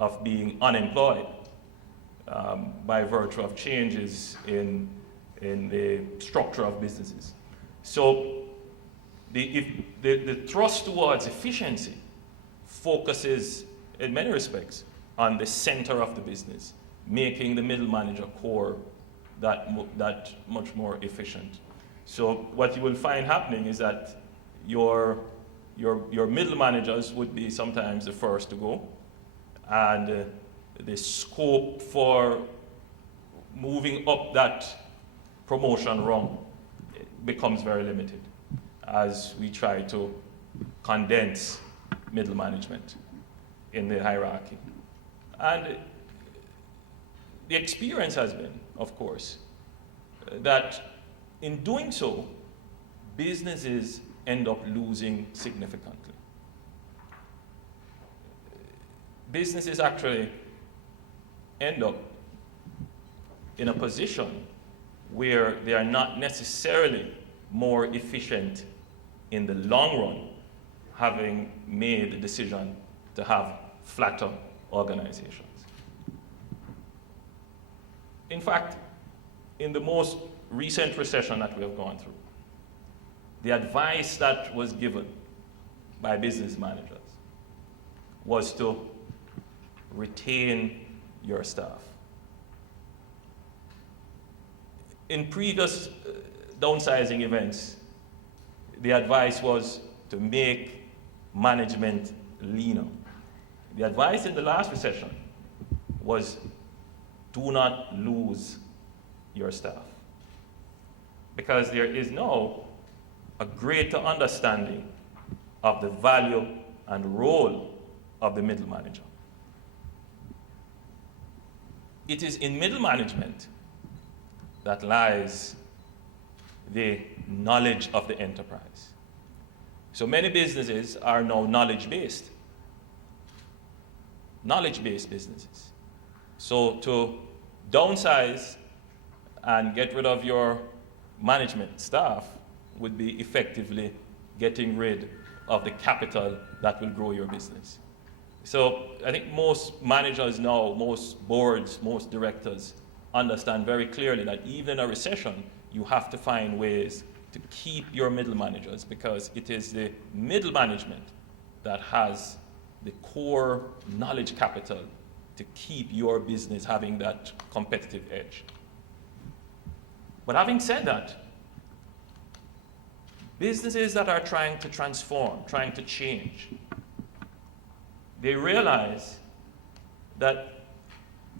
of being unemployed by virtue of changes in the structure of businesses. So the thrust towards efficiency focuses, in many respects, on the center of the business, making the middle manager core that much more efficient. So what you will find happening is that your middle managers would be sometimes the first to go, and the scope for moving up that promotion rung becomes very limited as we try to condense middle management in the hierarchy. And the experience has been, of course, that in doing so, businesses end up losing significantly. Businesses actually end up in a position where they are not necessarily more efficient in the long run, having made the decision to have flatter organizations. In fact, in the most recent recession that we have gone through, the advice that was given by business managers was to retain your staff. In previous downsizing events, the advice was to make management leaner. The advice in the last recession was do not lose your staff, because there is now a greater understanding of the value and role of the middle manager. It is in middle management that lies the knowledge of the enterprise. So many businesses are now knowledge-based businesses. So to downsize and get rid of your management staff would be effectively getting rid of the capital that will grow your business. So I think most managers now, most boards, most directors understand very clearly that even in a recession, you have to find ways to keep your middle managers, because it is the middle management that has the core knowledge capital to keep your business having that competitive edge. But having said that, businesses that are trying to transform, trying to change, they realize that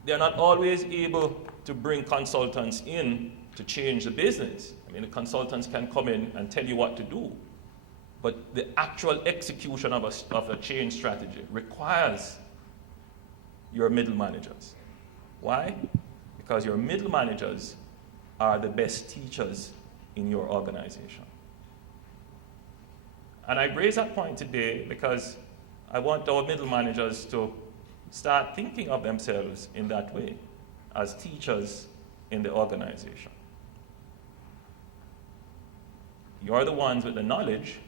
they're not always able to bring consultants in to change the business. I mean, the consultants can come in and tell you what to do, but the actual execution of a change strategy requires your middle managers. Why? Because your middle managers are the best teachers in your organization. And I raise that point today because I want our middle managers to start thinking of themselves in that way, as teachers in the organization. You're the ones with the knowledge.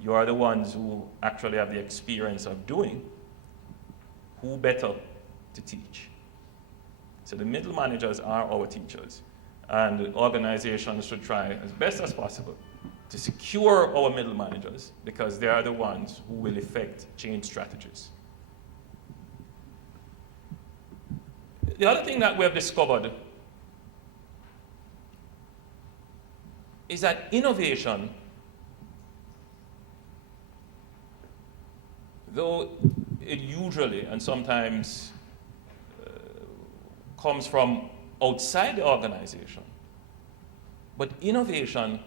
You're the ones who actually have the experience of doing. Who better to teach? So the middle managers are our teachers, and organizations should try as best as possible to secure our middle managers, because they are the ones who will effect change strategies. The other thing that we have discovered is that innovation, though it usually and sometimes comes from outside the organization, but innovation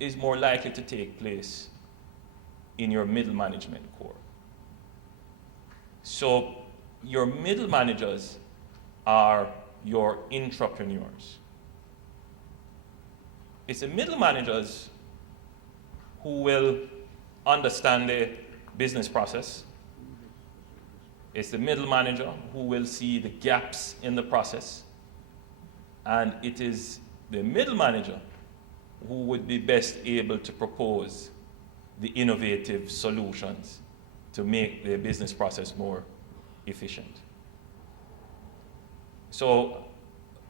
is more likely to take place in your middle management core. So your middle managers are your entrepreneurs. It's the middle managers who will understand the business process. It's the middle manager who will see the gaps in the process. And it is the middle manager who would be best able to propose the innovative solutions to make the business process more efficient. So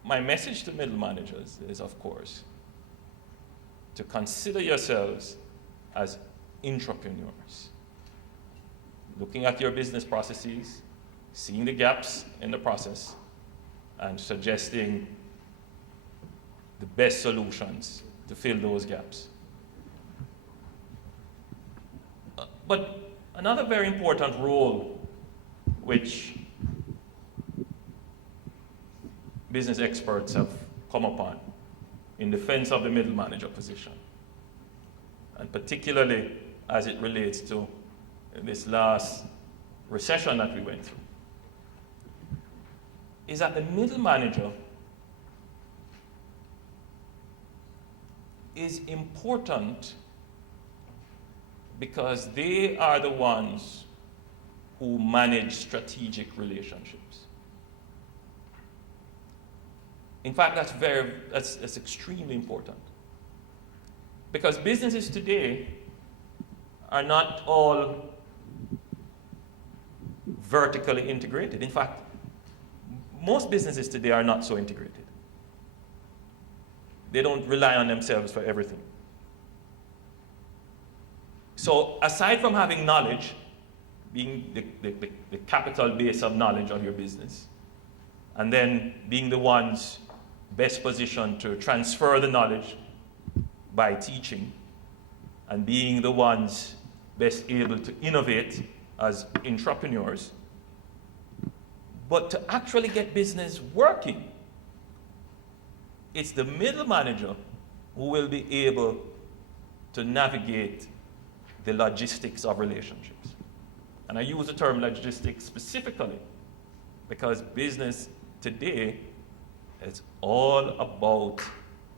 my message to middle managers is, of course, to consider yourselves as entrepreneurs, looking at your business processes, seeing the gaps in the process, and suggesting the best solutions to fill those gaps. But another very important role which business experts have come upon in defense of the middle manager position, and particularly as it relates to this last recession that we went through, is that the middle manager is important because they are the ones who manage strategic relationships. In fact, that's extremely important. Because businesses today are not all vertically integrated. In fact, most businesses today are not so integrated. They don't rely on themselves for everything. So aside from having knowledge, being the capital base of knowledge of your business, and then being the ones best positioned to transfer the knowledge by teaching, and being the ones best able to innovate as entrepreneurs, but to actually get business working, it's the middle manager who will be able to navigate the logistics of relationships. And I use the term logistics specifically because business today is all about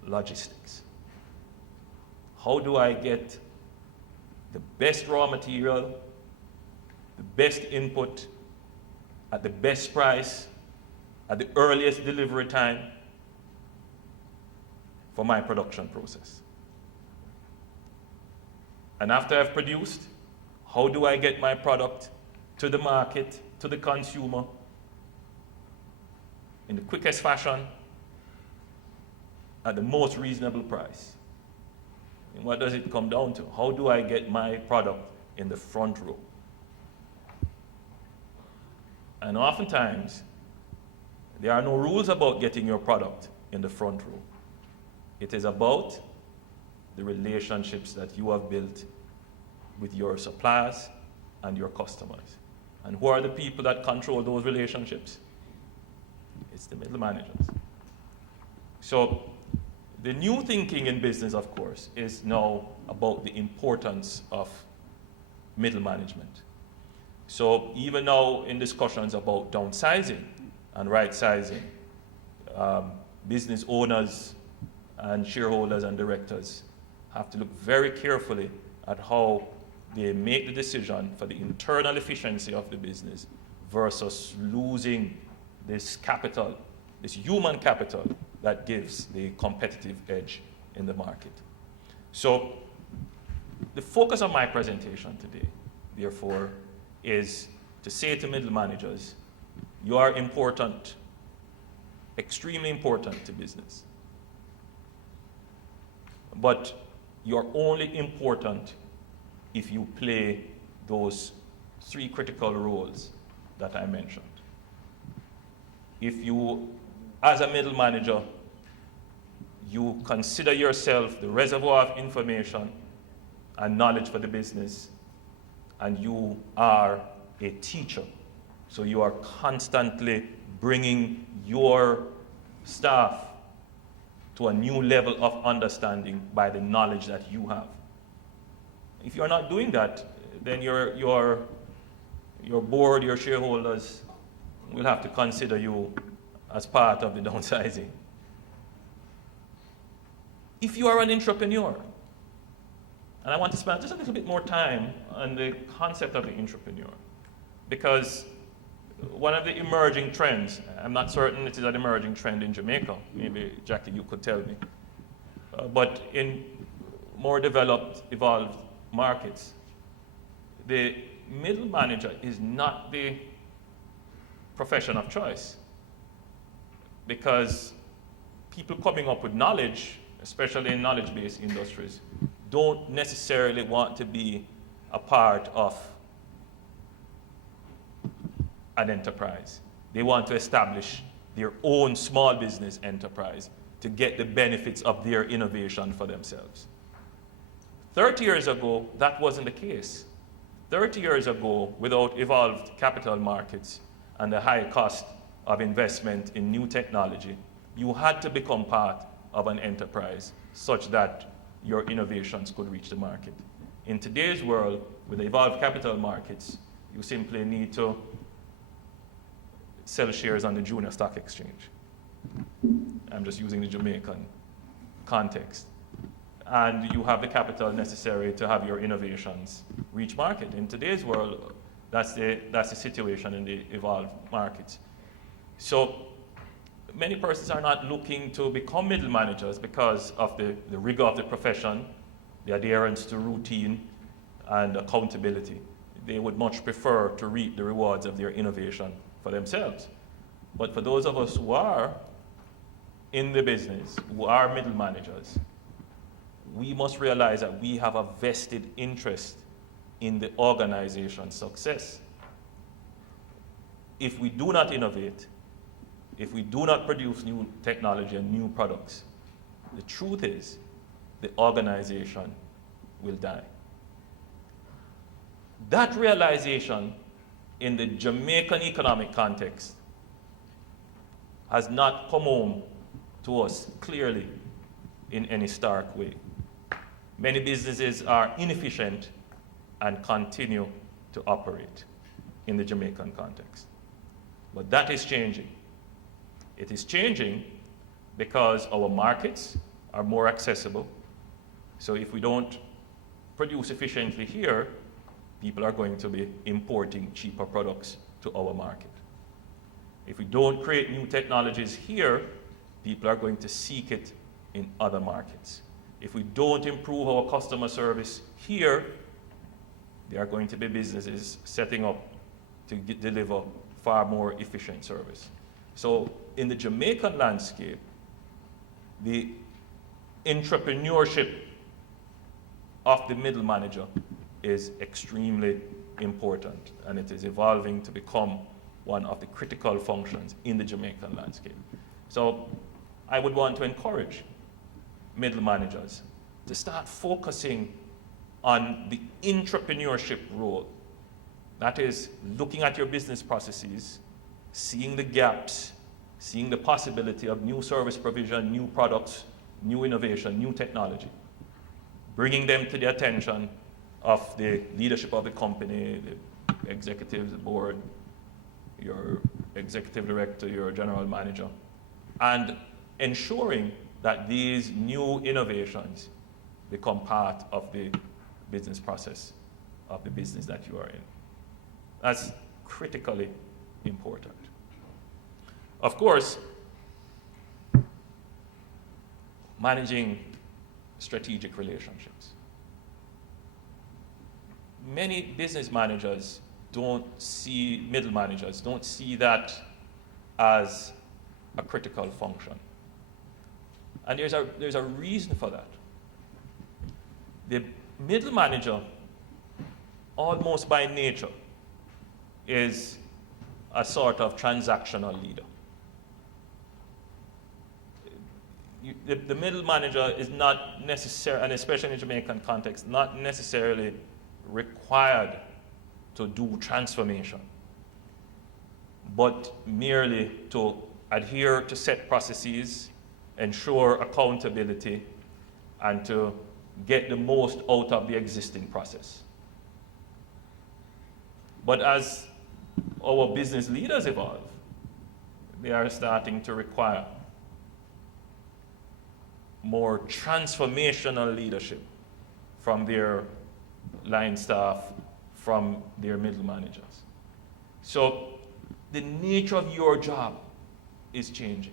logistics. How do I get the best raw material, the best input, at the best price, at the earliest delivery time for my production process? And after I've produced, how do I get my product to the market, to the consumer, in the quickest fashion, at the most reasonable price? And what does it come down to? How do I get my product in the front row? And oftentimes, there are no rules about getting your product in the front row. It is about the relationships that you have built with your suppliers and your customers. And who are the people that control those relationships? It's the middle managers. So the new thinking in business, of course, is now about the importance of middle management. So even now in discussions about downsizing and right-sizing, business owners and shareholders and directors have to look very carefully at how they make the decision for the internal efficiency of the business versus losing this capital, this human capital that gives the competitive edge in the market. So the focus of my presentation today, therefore, is to say to middle managers, you are important, extremely important to business. But you're only important if you play those three critical roles that I mentioned. If you, as a middle manager, you consider yourself the reservoir of information and knowledge for the business, and you are a teacher, so you are constantly bringing your staff to a new level of understanding by the knowledge that you have. If you're not doing that, then your board, your shareholders will have to consider you as part of the downsizing. If you are an entrepreneur, and I want to spend just a little bit more time on the concept of the entrepreneur, because one of the emerging trends, I'm not certain it is an emerging trend in Jamaica, maybe Jackie you could tell me, but in more developed, evolved markets, the middle manager is not the profession of choice, because people coming up with knowledge, especially in knowledge-based industries, don't necessarily want to be a part of an enterprise. They want to establish their own small business enterprise to get the benefits of their innovation for themselves. 30 years ago, that wasn't the case. 30 years ago, without evolved capital markets and the high cost of investment in new technology, you had to become part of an enterprise such that your innovations could reach the market. In today's world, with evolved capital markets, you simply need to sell shares on the junior stock exchange. I'm just using the Jamaican context. And you have the capital necessary to have your innovations reach market. In today's world, that's the situation in the evolved markets. So many persons are not looking to become middle managers because of the rigor of the profession, the adherence to routine, and accountability. They would much prefer to reap the rewards of their innovation for themselves. But for those of us who are in the business, who are middle managers, we must realize that we have a vested interest in the organization's success. If we do not innovate, if we do not produce new technology and new products, the truth is the organization will die. That realization in the Jamaican economic context has not come home to us clearly in any stark way. Many businesses are inefficient and continue to operate in the Jamaican context. But that is changing. It is changing because our markets are more accessible. So if we don't produce efficiently here, people are going to be importing cheaper products to our market. If we don't create new technologies here, people are going to seek it in other markets. If we don't improve our customer service here, there are going to be businesses setting up to deliver far more efficient service. So in the Jamaican landscape, the entrepreneurship of the middle manager is extremely important, and it is evolving to become one of the critical functions in the Jamaican landscape. So I would want to encourage middle managers to start focusing on the entrepreneurship role. That is, looking at your business processes, seeing the gaps, seeing the possibility of new service provision, new products, new innovation, new technology, bringing them to the attention of the leadership of the company, the executives, the board, your executive director, your general manager, and ensuring that these new innovations become part of the business process of the business that you are in. That's critically important. Of course, managing strategic relationships. Many business managers middle managers don't see that as a critical function. And there's a reason for that. The middle manager, almost by nature, is a sort of transactional leader. The middle manager is not necessarily, and especially in the Jamaican context, not necessarily required to do transformation, but merely to adhere to set processes, ensure accountability, and to get the most out of the existing process. But as our business leaders evolve, they are starting to require more transformational leadership from their line staff, from their middle managers. So the nature of your job is changing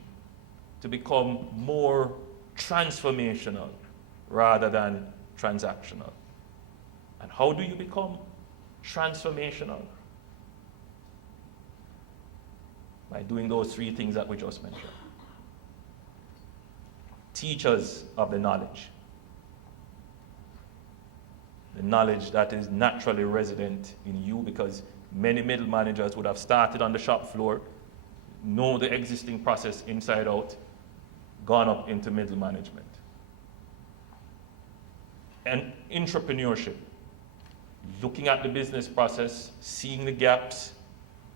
to become more transformational rather than transactional. And how do you become transformational? by doing those three things that we just mentioned. Teachers of the knowledge that is naturally resident in you, because many middle managers would have started on the shop floor, know the existing process inside out, gone up into middle management. And entrepreneurship, looking at the business process, seeing the gaps,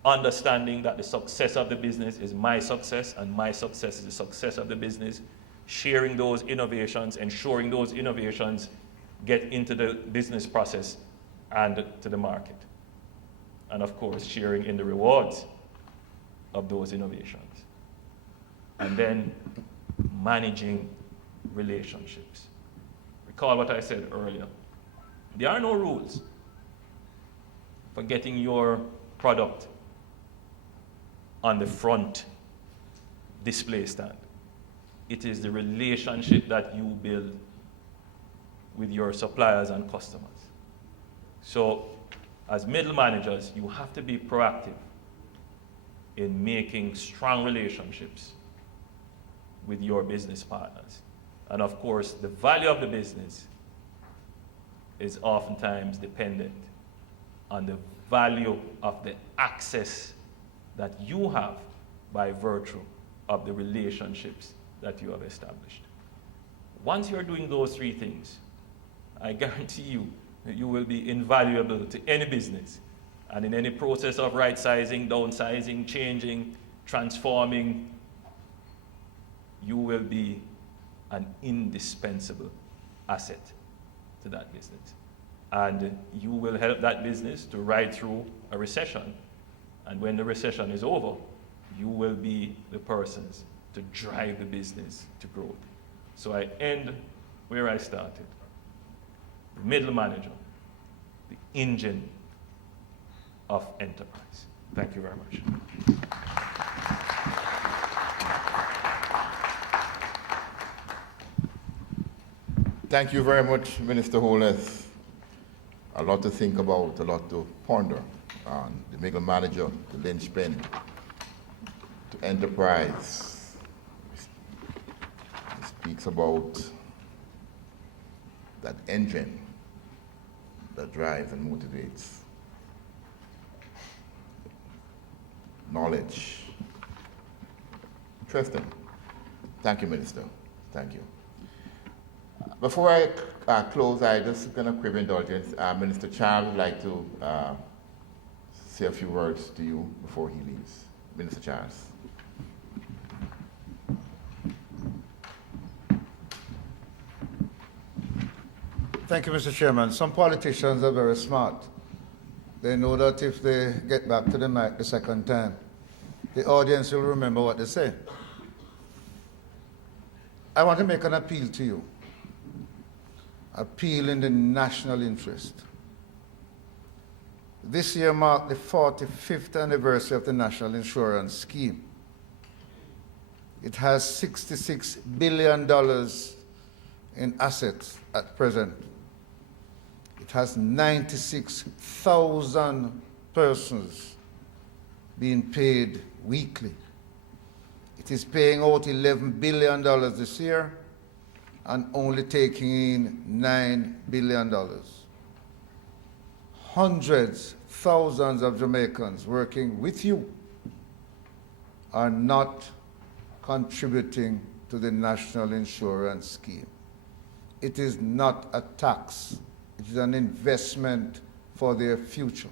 understanding that the success of the business is my success and my success is the success of the business, sharing those innovations, ensuring those innovations get into the business process and to the market. And of course, sharing in the rewards of those innovations. And then managing relationships. Recall what I said earlier. There are no rules for getting your product on the front display stand. It is the relationship that you build with your suppliers and customers. So, as middle managers, you have to be proactive in making strong relationships with your business partners. And of course, the value of the business is oftentimes dependent on the value of the access that you have by virtue of the relationships that you have established. Once you're doing those three things, I guarantee you that you will be invaluable to any business. And in any process of right sizing, downsizing, changing, transforming, you will be an indispensable asset to that business. And you will help that business to ride through a recession. And when the recession is over, you will be the persons to drive the business to growth. So I end where I started. The middle manager, the engine of enterprise. Thank you very much. Thank you very much, Minister Holness. A lot to think about, a lot to ponder on the middle manager, the linchpin to enterprise. He speaks about that engine that drives and motivates. Knowledge. Interesting. Thank you, Minister. Thank you. Before I close, I just going to crave indulgence. Minister Charles would like to say a few words to you before he leaves. Minister Charles. Thank you, Mr. Chairman. Some politicians are very smart. They know that if they get back to the mic the second time, the audience will remember what they say. I want to make an appeal to you. Appeal in the national interest. This year marked the 45th anniversary of the National Insurance Scheme. It has $66 billion in assets at present. It has 96,000 persons being paid weekly. It is paying out $11 billion this year and only taking in $9 billion. Hundreds, thousands of Jamaicans working with you are not contributing to the National Insurance Scheme. It is not a tax. It is an investment for their future.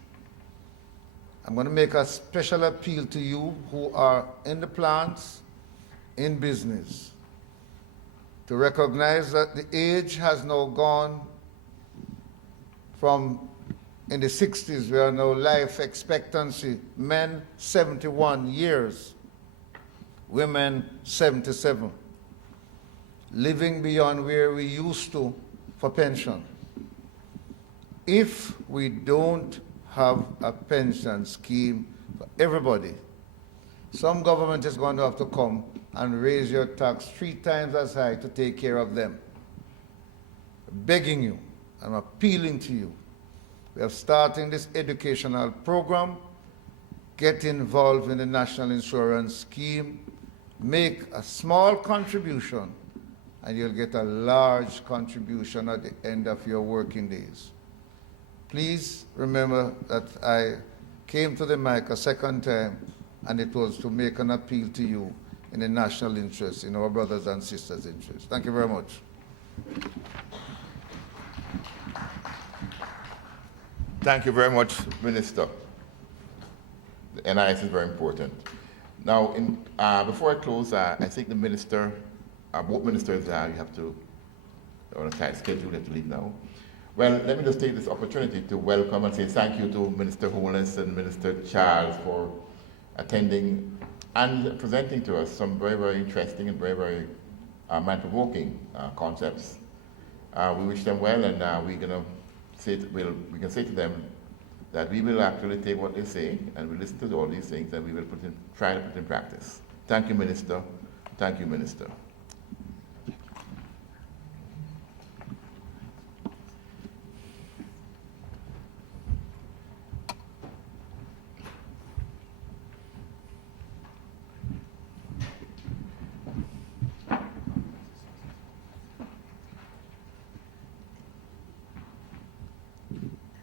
I'm going to make a special appeal to you who are in the plants, in business, to recognize that the age has now gone from, in the 60s, we are now life expectancy, men 71 years, women 77, living beyond where we used to for pension. If we don't have a pension scheme for everybody, some government is going to have to come and raise your tax 3 times as high to take care of them. I'm begging you, I'm appealing to you. We are starting this educational program get involved in the national insurance scheme, make a small contribution, and you'll get a large contribution at the end of your working days. Please remember that I came to the mic a second time, and it was to make an appeal to you in the national interest, in our brothers and sisters' interest. Thank you very much. Thank you very much, Minister. The NIS is very important. Now, before I close, I think the minister, both ministers, you have to, on a tight schedule, have to leave now. Well, let me just take this opportunity to welcome and say thank you to Minister Holness and Minister Charles for attending and presenting to us some very, very interesting and very, very mind-provoking concepts. We wish them well, and we're going to say we can say to them that we will actually take what they say and we listen to all these things and we will try to put in practice. Thank you, Minister. Thank you, Minister.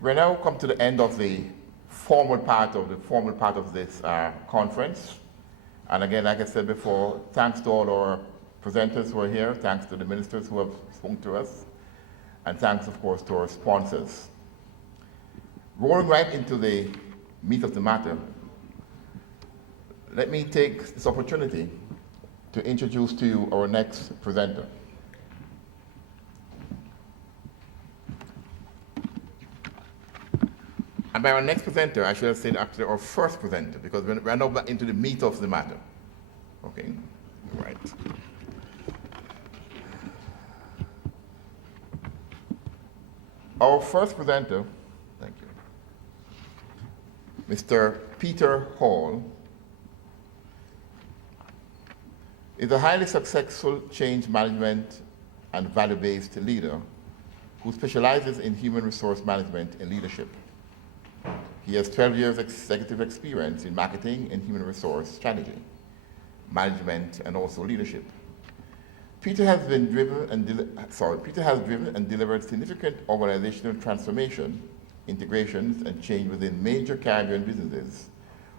We now come to the end of the formal part of this conference. And again, like I said before, thanks to all our presenters who are here, thanks to the ministers who have spoken to us, and thanks, of course, to our sponsors. Rolling right into the meat of the matter, let me take this opportunity to introduce to you our next presenter. And by our next presenter, I should have said actually our first presenter, because we're now back into the meat of the matter. Okay, right. Our first presenter, thank you, Mr. Peter Hall, is a highly successful change management and value-based leader who specializes in human resource management and leadership. He has 12 years executive experience in marketing and human resource strategy, management, and also leadership. Peter has driven and delivered significant organizational transformation, integrations, and change within major Caribbean businesses,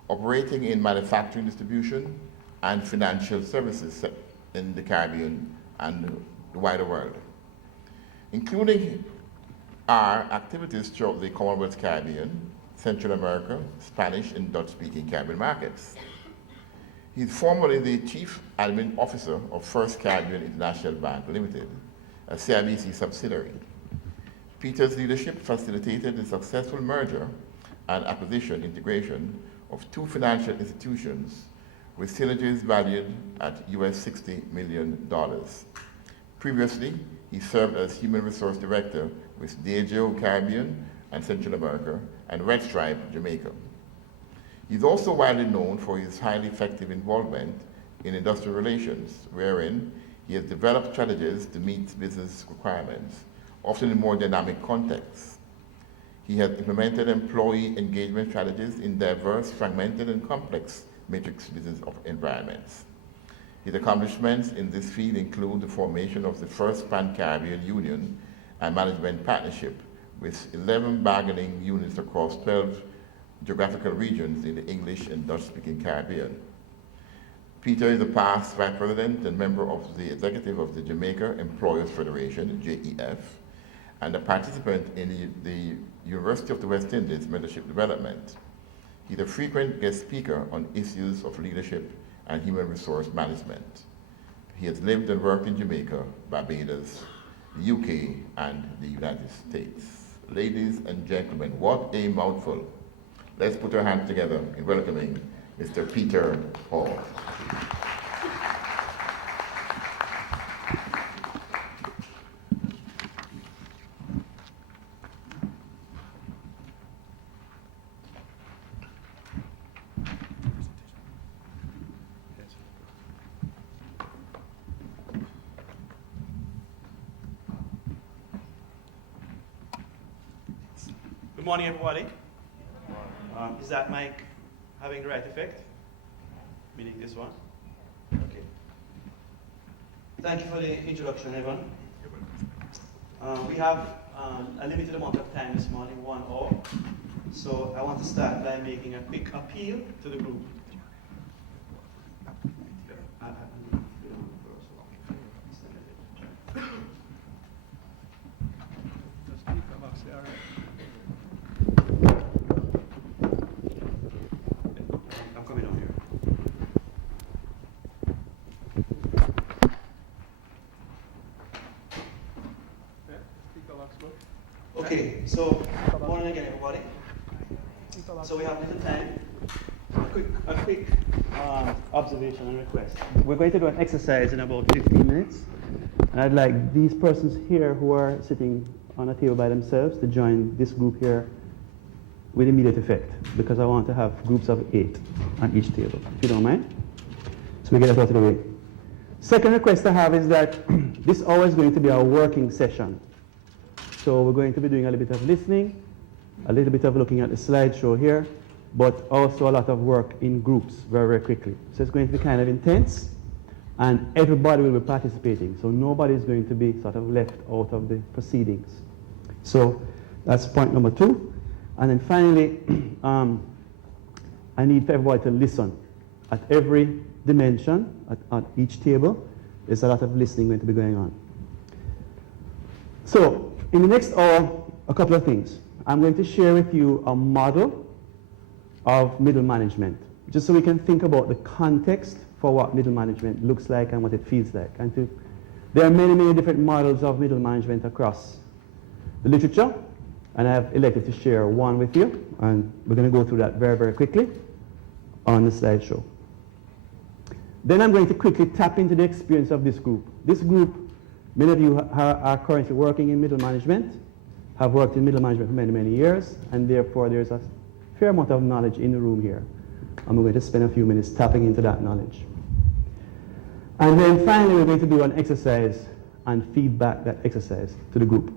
operating in manufacturing, distribution, and financial services in the Caribbean and the wider world, including our activities throughout the Commonwealth Caribbean, Central America, Spanish and Dutch-speaking Caribbean markets. He's formerly the Chief Admin Officer of First Caribbean International Bank Limited, a CIBC subsidiary. Peter's leadership facilitated the successful merger and acquisition integration of two financial institutions with synergies valued at US $60 million. Previously, he served as Human Resource Director with DAJO Caribbean and Central America and Red Stripe, Jamaica. He's also widely known for his highly effective involvement in industrial relations, wherein he has developed strategies to meet business requirements, often in more dynamic contexts. He has implemented employee engagement strategies in diverse, fragmented, and complex matrix business environments. His accomplishments in this field include the formation of the first Pan-Caribbean Union and Management Partnership with 11 bargaining units across 12 geographical regions in the English and Dutch-speaking Caribbean. Peter is a past Vice President and member of the executive of the Jamaica Employers Federation, JEF, and a participant in the University of the West Indies Mentorship Development. He's a frequent guest speaker on issues of leadership and human resource management. He has lived and worked in Jamaica, Barbados, the UK, and the United States. Ladies and gentlemen, what a mouthful. Let's put our hands together in welcoming Mr. Peter Hall. Good morning, everybody. Is that mic having the right effect? Meaning this one? Okay. Thank you for the introduction, everyone. We have a limited amount of time this morning, 1 hour. So I want to start by making a quick appeal to the group. I'm coming on here. Okay, so morning again, everybody. So we have little time. A quick observation and request. We're going to do an exercise in about 15 minutes. And I'd like these persons here who are sitting on a table by themselves to join this group here with immediate effect, because I want to have groups of 8 on each table, if you don't mind. So we get that out of the way. Second request I have is that this hour is going to be our working session. So we're going to be doing a little bit of listening, a little bit of looking at the slideshow here, but also a lot of work in groups very, very quickly. So it's going to be kind of intense, and everybody will be participating. So nobody is going to be sort of left out of the proceedings. So that's point number 2. And then finally, I need for everybody to listen. At every dimension, at each table, there's a lot of listening going to be going on. So in the next hour, a couple of things. I'm going to share with you a model of middle management, just so we can think about the context for what middle management looks like and what it feels like. And there are many, many different models of middle management across the literature, and I have elected to share one with you, and we're going to go through that very, very quickly on the slideshow. Then I'm going to quickly tap into the experience of this group. This group, many of you are currently working in middle management, have worked in middle management for many, many years, and therefore there's a fair amount of knowledge in the room here. I'm going to spend a few minutes tapping into that knowledge. And then finally, we're going to do an exercise and feedback that exercise to the group.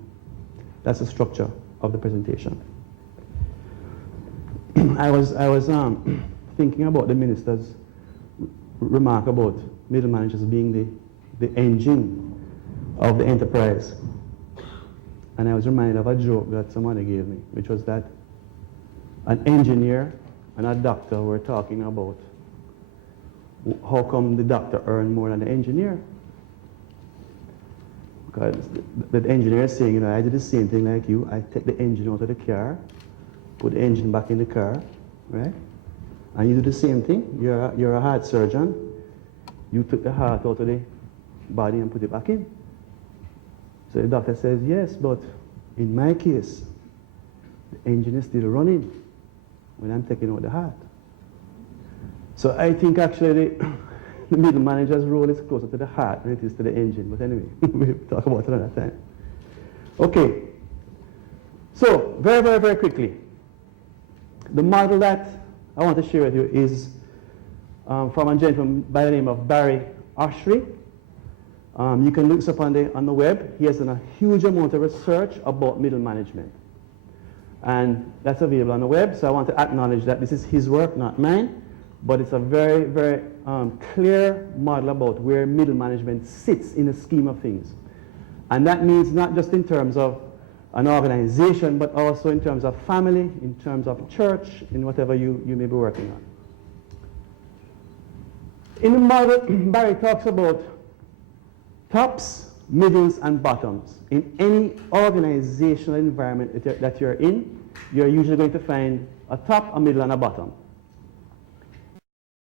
That's the structure of the presentation. I was thinking about the minister's remark about middle managers being the engine of the enterprise. And I was reminded of a joke that somebody gave me, which was that an engineer and a doctor were talking about how come the doctor earned more than the engineer. Because the engineer is saying, I did the same thing like you. I take the engine out of the car, put the engine back in the car, right? And you do the same thing. You're a heart surgeon. You took the heart out of the body and put it back in. So the doctor says, yes, but in my case, the engine is still running when I'm taking out the heart. So I think actually the middle manager's role is closer to the heart than it is to the engine. But anyway, we'll talk about it another time. Okay. So very, very, very quickly, the model that I want to share with you is from a gentleman by the name of Barry Oshry. You can look this up on the web. He has done a huge amount of research about middle management. And that's available on the web, so I want to acknowledge that this is his work, not mine. But it's a very, very clear model about where middle management sits in the scheme of things. And that means not just in terms of an organization, but also in terms of family, in terms of church, in whatever you may be working on. In the model, Barry talks about tops, middles, and bottoms. In any organizational environment that you're in, you're usually going to find a top, a middle, and a bottom.